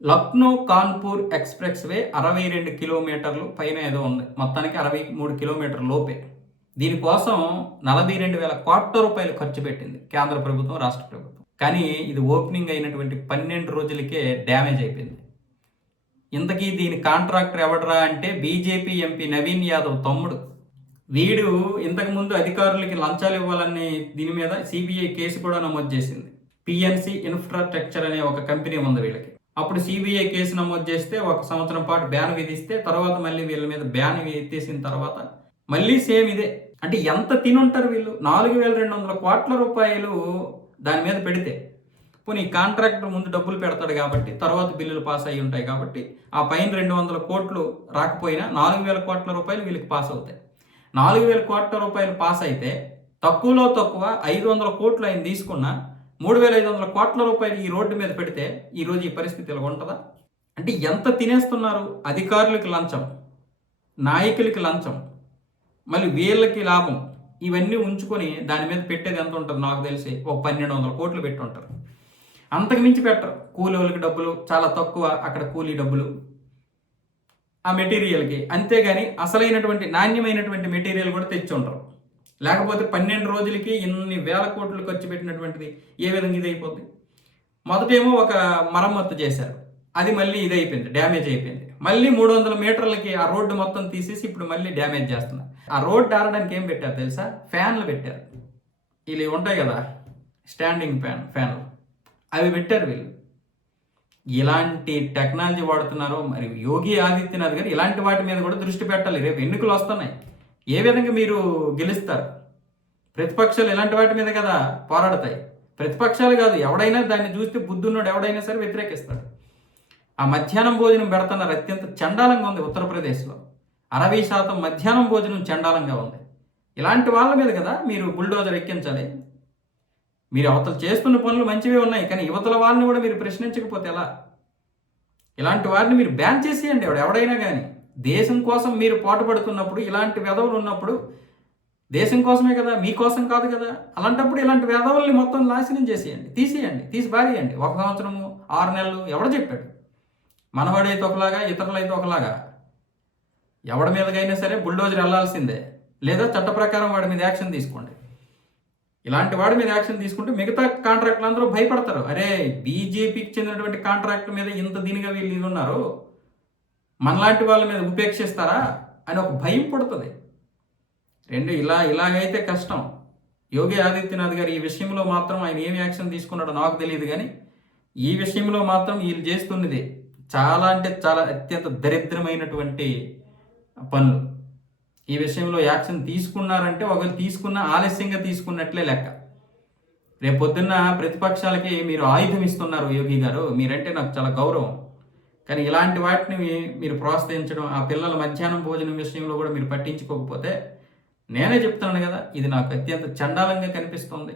Lucknow Kanpur express way 62 కిలోమీటర్లు పైన ఏదో ఉంది. మొత్తానికి 63 కిలోమీటర్ల లోపే. దీనికోసం 42,000 కోట్ల ఖర్చు పెట్టింది కేంద్ర ప్రభుత్వం, రాష్ట్ర ప్రభుత్వం. కానీ ఇది ఓపెనింగ్ అయినటువంటి 12 రోజులకే డ్యామేజ్ అయిపోయింది. ఇంతకీ దీని కాంట్రాక్టర్ ఎవడ్రా అంటే బీజేపీ ఎంపీ నవీన్ యాదవ్ తమ్ముడు. వీడు ఇంతకుముందు అధికారులకి లంచాలు ఇవ్వాలని దీని మీద సిబిఐ కేసు కూడా నమోదు చేసింది. పిఎన్సి ఇన్ఫ్రాస్ట్రక్చర్ అనే ఒక కంపెనీ ఉంది వీళ్ళకి. అప్పుడు సిబిఐ కేసు నమోదు చేస్తే 1 సంవత్సరం పాటు బ్యాన్ విధిస్తే తర్వాత మళ్ళీ వీళ్ళ మీద బ్యాన్ ఎత్తేసిన తర్వాత మళ్ళీ సేమ్ ఇదే. అంటే ఎంత తినుంటారు వీళ్ళు? 4,200 కోట్ల రూపాయలు దాని మీద పెడితే పోనీ కాంట్రాక్టర్ ముందు డబ్బులు పెడతాడు కాబట్టి తర్వాత బిల్లులు పాస్ అయ్యి ఉంటాయి కాబట్టి ఆ పైన 200 కోట్లు రాకపోయినా 4,000 కోట్ల రూపాయలు వీళ్ళకి పాస్ అవుతాయి. 4,000 కోట్ల రూపాయలు పాస్ అయితే తక్కువలో తక్కువ 500 కోట్లు ఆయన తీసుకున్న 3,500 కోట్ల రూపాయలు ఈ రోడ్డు మీద పెడితే ఈరోజు ఈ పరిస్థితి ఇలా ఉంటుందా? అంటే ఎంత తినేస్తున్నారు? అధికారులకి లంచం, నాయకులకి లంచం, మళ్ళీ వీళ్ళకి లాభం, ఇవన్నీ ఉంచుకొని దాని మీద పెట్టేది ఎంత ఉంటుంది? నాకు తెలిసి ఒక 1,200 కోట్లు పెట్టి ఉంటారు. అంతకు మించి పెట్టరు. కూలీలకి డబ్బులు చాలా తక్కువ, అక్కడ కూలీ డబ్బులు ఆ మెటీరియల్కి, అంతేగాని అసలైనటువంటి నాణ్యమైనటువంటి మెటీరియల్ కూడా తెచ్చి ఉంటారు. లేకపోతే 12 రోజులకి ఇన్ని వేల కోట్లు ఖర్చు పెట్టినటువంటిది ఏ విధంగా ఇది అయిపోద్ది? మొదటేమో ఒక మరమ్మత్తు చేశారు, అది మళ్ళీ ఇది అయిపోయింది, డ్యామేజ్ అయిపోయింది. మళ్ళీ 300 మీటర్లకి ఆ రోడ్డు మొత్తం తీసేసి ఇప్పుడు మళ్ళీ డ్యామేజ్ చేస్తున్నారు. ఆ రోడ్డు ఆడడానికి ఏం పెట్టారు తెలుసా? ఫ్యాన్లు పెట్టారు. వీళ్ళు ఉంటాయి కదా స్టాండింగ్ ఫ్యాన్లు, అవి పెట్టారు వీళ్ళు. ఇలాంటి టెక్నాలజీ వాడుతున్నారో మరి యోగి ఆదిత్యనాథ్ గారు ఇలాంటి వాటి మీద కూడా దృష్టి పెట్టాలి. రేపు ఎన్నికలు వస్తున్నాయి, ఏ విధంగా మీరు గెలుస్తారు? ప్రతిపక్షాలు ఇలాంటి వాటి మీద కదా పోరాడతాయి. ప్రతిపక్షాలు కాదు, ఎవడైనా దాన్ని చూస్తే బుద్ధున్నోడు ఎవడైనా సరే వ్యతిరేకిస్తాడు. ఆ మధ్యాహ్నం భోజనం పెడుతున్నారు, అత్యంత చండాలంగా ఉంది. ఉత్తరప్రదేశ్లో 60% మధ్యాహ్నం భోజనం చండాలంగా ఉంది. ఇలాంటి వాళ్ళ మీద కదా మీరు బుల్డోజర్ ఎక్కించాలి. మీరు అవతల చేస్తున్న పనులు మంచివే ఉన్నాయి, కానీ యువతల వాళ్ళని కూడా మీరు ప్రశ్నించకపోతే ఎలా? ఇలాంటి వారిని మీరు బ్యాన్ చేసేయండి. ఎవడైనా కానీ దేశం కోసం మీరు పాటుపడుతున్నప్పుడు, ఇలాంటి వెధవలు ఉన్నప్పుడు దేశం కోసమే కదా, మీకోసం కాదు కదా. అలాంటప్పుడు ఇలాంటి వెధవల్ని మొత్తం నాశనం చేసేయండి, తీసి బారేయండి. 1 సంవత్సరము 6 నెలలు ఎవడ చెప్పాడు? మనవాడైతే ఒకలాగా, ఇతరులైతే ఒకలాగా. ఎవడి మీదకైనా సరే బుల్డోజర్ వెళ్లాల్సిందే, లేదా చట్ట ప్రకారం వాడి మీద యాక్షన్ తీసుకోండి. ఇలాంటి వాడి మీద యాక్షన్ తీసుకుంటే మిగతా కాంట్రాక్టులు అందరూ భయపడతారు. అరే, బీజేపీకి చెందినటువంటి కాంట్రాక్ట్ మీద ఇంత దీనిగా వీళ్ళు ఇది ఉన్నారు, మనలాంటి వాళ్ళ మీద ఉపేక్షిస్తారా అని ఒక భయం పడుతుంది. ఇలాగైతే కష్టం. యోగి ఆదిత్యనాథ్ గారు ఈ విషయంలో మాత్రం ఆయన ఏం యాక్షన్ తీసుకున్నాడో నాకు తెలియదు, కానీ ఈ విషయంలో మాత్రం వీళ్ళు చేస్తున్నది చాలా అంటే చాలా అత్యంత దరిద్రమైనటువంటి పనులు. ఈ విషయంలో యాక్షన్ తీసుకున్నారంటే ఒకవేళ తీసుకున్న ఆలస్యంగా తీసుకున్నట్లే లెక్క. రేపు పొద్దున్న ప్రతిపక్షాలకి మీరు ఆయుధం ఇస్తున్నారు యోగి గారు, మీరంటే నాకు చాలా గౌరవం. కానీ ఇలాంటి వాటిని మీరు ప్రోత్సహించడం, ఆ పిల్లల మధ్యాహ్నం భోజనం విషయంలో కూడా మీరు పట్టించుకోకపోతే నేనే చెప్తున్నాను కదా, ఇది నాకు అత్యంత చండాలంగా కనిపిస్తుంది.